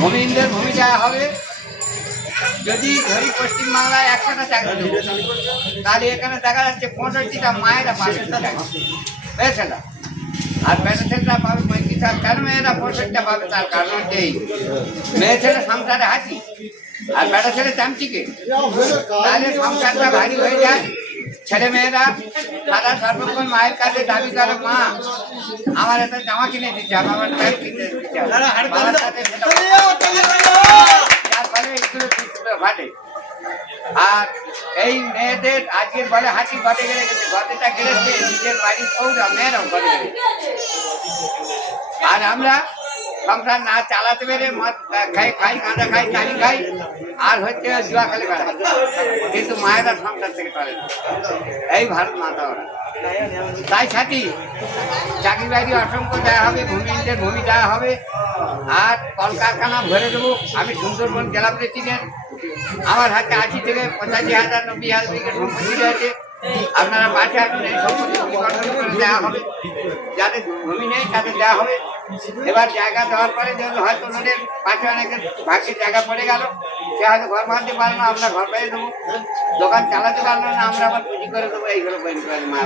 ভূমিহীনদের ভূমি দেওয়া হবে। যদি ধরি পশ্চিমবাংলায় 100টা চাকরি দেবো, তাহলে এখানে দেখা যাচ্ছে 65টা মায়েরা পাবে, মেয়েছেলা, আর মেয়ে ছেলেরা পাবে 35টা। কেন মেয়েরা 65টা পাবে? তার কারণ হচ্ছে এই মেয়ে ছেলে সংসারে হাসি আর বেটা ছেলে চামচিকে, তাহলে সংসারটা ভারী হয়ে যায়। ছেলে মেয়েরা সারা সর্বক্ষণ মায়ের কাছে দাবি করে, মা আমার একটা জামা কিনে দিচ্ছে, আমার প্যান্ট কিনে দিচ্ছে, যার ফলে স্কুলে ঘটে। আর এই মেয়েদের আজকের বলে হাসি ঘটে গেলে গেছে, ঘটেটা গেলেছে নিজের বাড়ির বউরা মেয়েরাও ঘটে গেলে। আর আমরা সংসার না চালাতে পেরে মদ খাই, গাঁজা খাই, চালি খাই, আর হচ্ছে জুয়া খেলে বেড়াই, কিন্তু মায়েরা সংসার থেকে করে না। এই ভারত মাতা ওরা। তাই সাথী চাকরি বাকরি অসংখ্য দেওয়া হবে, ভূমিহীনদের ভূমি দেওয়া হবে, আর কলকারখানা ভরে দেবো। আমি সুন্দরবন জেলা প্রেসিডেন্ট, আমার হাতে 80 থেকে 85,000 90,000 বিঘা সম্পত্তি রয়েছে। আপনারা পাশে আসুন, এই সম্পত্তি পরিবর্তন করে দেওয়া হবে, যাদের ভূমি নেই তাদের দেওয়া হবে। এবার জায়গা দেওয়ার পরে যেন হয়তো ওনাদের পাশে অনেকের ভাগ্যের জায়গা পড়ে গেল, সে হয়তো ঘর বাঁধতে পারলো না, আমরা ঘর পেয়ে দেবো। দোকান চালাতে পারলো না, আমরা আবার পুঁজি করে দেবো। এইগুলো বলি মা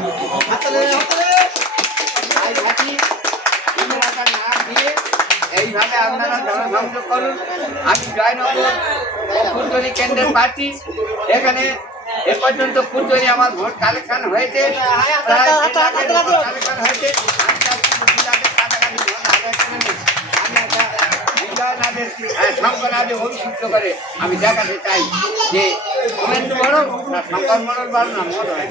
না দিয়ে এইভাবে আপনারা জনসংযোগ করুন। আমি জয়নগর ফুলতলি কেন্দ্রের প্রার্থী। এখানে এ পর্যন্ত ফুলতলি আমার ভোট কালেকশন হয়েছে, প্রায় কালেকশন হয়েছে। শঙ্করাদের অভিষিক্ত করে আমি দেখাতে চাই যে কমেন্ট বড় না, শঙ্কর মন্ডল বড় না, মনে হয়